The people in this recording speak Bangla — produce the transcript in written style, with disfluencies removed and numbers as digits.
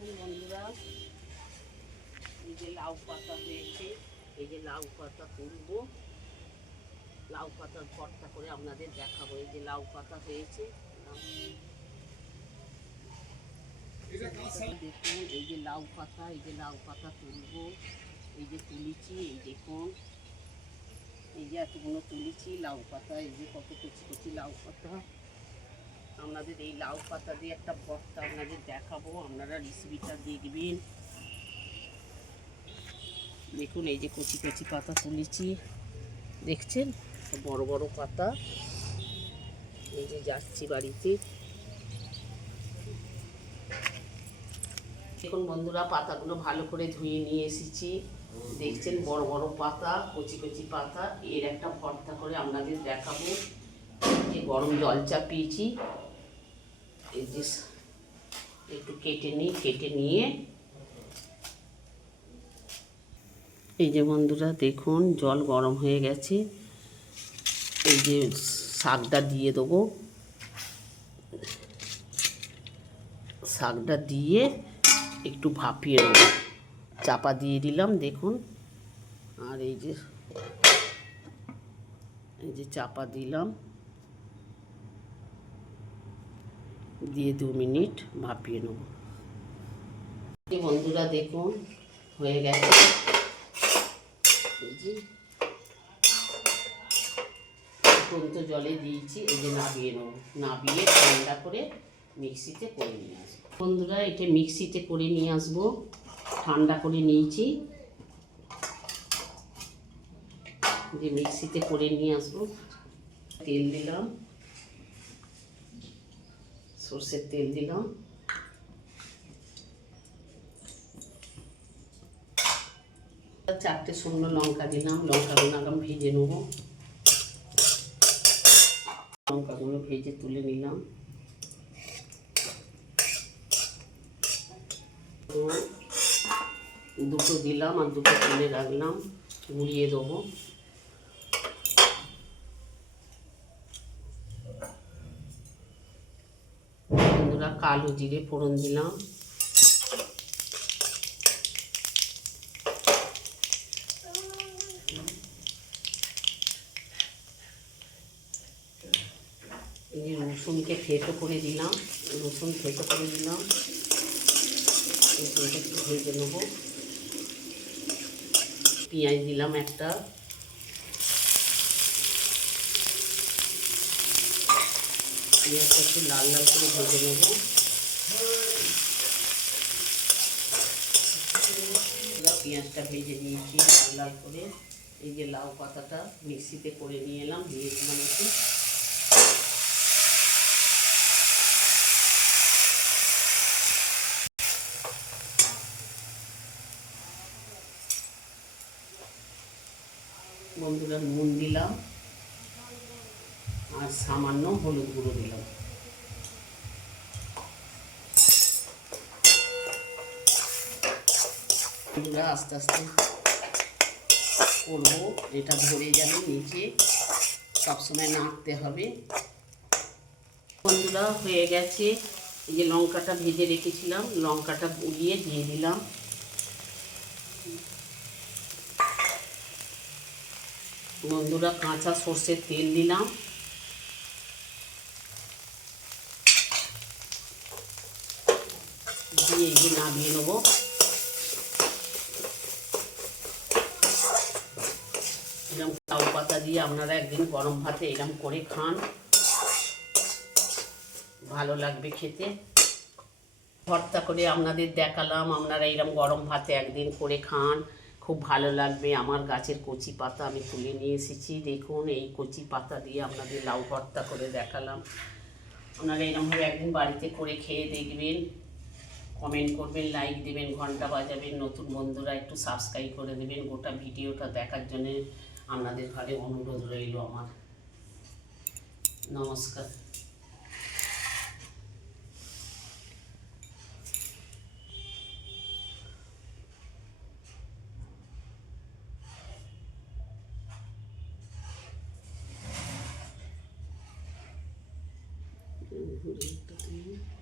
দেখুন বন্ধুরা, এই যে লাউ পাতা হয়েছে, এই যে লাউ পাতা তুলবো, লাউ পাতার ভর্তা করে আপনাদের দেখাবো। এই যে লাউ পাতা হয়েছে, দেখুন এই যে লাউ পাতা, এই যে লাউ পাতা তুলবো, এই যে তুলেছি, এই দেখুন এই যে এতগুলো তুলেছি লাউ পাতা, এই যে কত কচি কচি লাউ পাতা। আপনাদের এই লাউ পাতা দিয়ে একটা ভর্তা আপনাদের দেখাবো, আপনারা রেসিপিটা দেখবেন। দেখুন এই যে কচি কচি পাতা তুলেছি, দেখছেন বড় বড় পাতা। এই যে যাচ্ছি বাড়িতে, দেখুন বন্ধুরা পাতাগুলো ভালো করে ধুয়ে নিয়ে এসেছি। দেখছেন বড় বড় পাতা, কচি কচি পাতা। এর একটা ভর্তা করে আপনাদের দেখাবো। যে গরম জল চাপিয়েছি, এই যে একটু কেটে নিয়ে এই যে বন্ধুরা দেখুন জল গরম হয়ে গেছে। এই যে শাকটা দিয়ে দেবো, শাকটা দিয়ে একটু ভাপিয়ে নেবো। চাপা দিয়ে দিলাম দেখুন, আর এই যে চাপা দিলাম, দিয়ে 2 মিনিট ভাপিয়ে নেব। বন্ধুরা দেখুন হয়ে গেছে। এই যে ফুটন্ত জলে দিয়েছি, এই যে নাবিয়ে নেব, নাবিয়ে ঠান্ডা করে মিক্সিতে করে নিয়ে আসবো। বন্ধুরা এটা মিক্সিতে করে নিয়ে আসবো, ঠান্ডা করে নিয়েছি, যে মিক্সিতে করে নিয়ে আসবো। তেল দিলাম, সর্ষের তেল দিলাম, চারটে শুকনো লঙ্কা দিলাম। লঙ্কাগুলো আগাম ভেজে নেবো, লঙ্কাগুলো ভেজে তুলে নিলাম। দুটো দিলাম আর দুটো তুলে রাখলাম, গুঁড়িয়ে দেবো। বন্ধুরা কালো জিরে ফোড়ন দিলাম, এই যে রসুনকে থেঁতো করে দিলাম, রসুন থেঁতো করে দিলাম। রসুনটা একটু ভেজে নেবো। পেঁয়াজ দিলাম একটা, পেঁয়াজটা একটু লাল লাল করে ভেজে নেবো। পেঁয়াজটা ভেজে নিয়েছি লাল লাল করে। এই যে লাউ পাতাটা মিক্সিতে করে নিয়ে এলাম, দিয়েছিলাম একটু। বন্ধুরা নুন দিলাম আর সামান্য হলুদ গুঁড়ো দিলাম। বন্ধুরা আস্তে আস্তে করবো, এটা ধরে যাবে নিচে, সবসময় নাড়তে হবে। বন্ধুরা হয়ে গেছে। এই যে লঙ্কাটা ভেজে রেখেছিলাম, লঙ্কাটা গুঁড়িয়ে দিয়ে দিলাম। বন্ধুরা কাঁচা সর্ষের তেল দিলাম, দিয়ে এই যে নামিয়ে নেবো। এরকম লাউ পাতা দিয়ে আপনারা একদিন গরম ভাতে এরকম করে খান, ভালো লাগবে খেতে। ভর্তা করে আপনাদের দেখালাম, আপনারা এরকম গরম ভাতে একদিন করে খান, খুব ভালো লাগবে। আমার গাছের কচি পাতা আমি তুলে নিয়ে এসেছি, দেখুন এই কচি পাতা দিয়ে আপনাদের লাউ ভর্তা করে দেখালাম। আপনারা এরকমভাবে একদিন বাড়িতে করে খেয়ে দেখবেন, কমেন্ট করবেন, লাইক দেবেন, ঘন্টা বাজাবেন। নতুন বন্ধুরা একটু সাবস্ক্রাইব করে দেবেন। গোটা ভিডিওটা দেখার জন্যে আপনাদের ঘরে অনুরোধ রইল আমার। নমস্কার। ঘুরে